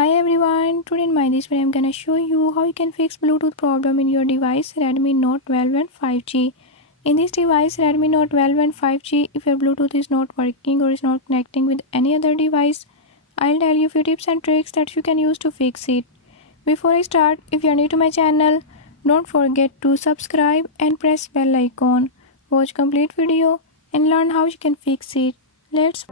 Hi everyone, today in this video I'm gonna show you how you can fix Bluetooth problem in your device Redmi Note 12 and 5G. In this device Redmi Note 12 and 5G, if your Bluetooth is not working or is not connecting with any other device, I'll tell you a few tips and tricks that you can use to fix it. Before I start, if you are new to my channel, don't forget to subscribe and press bell icon. Watch complete video and learn how you can fix it. Let's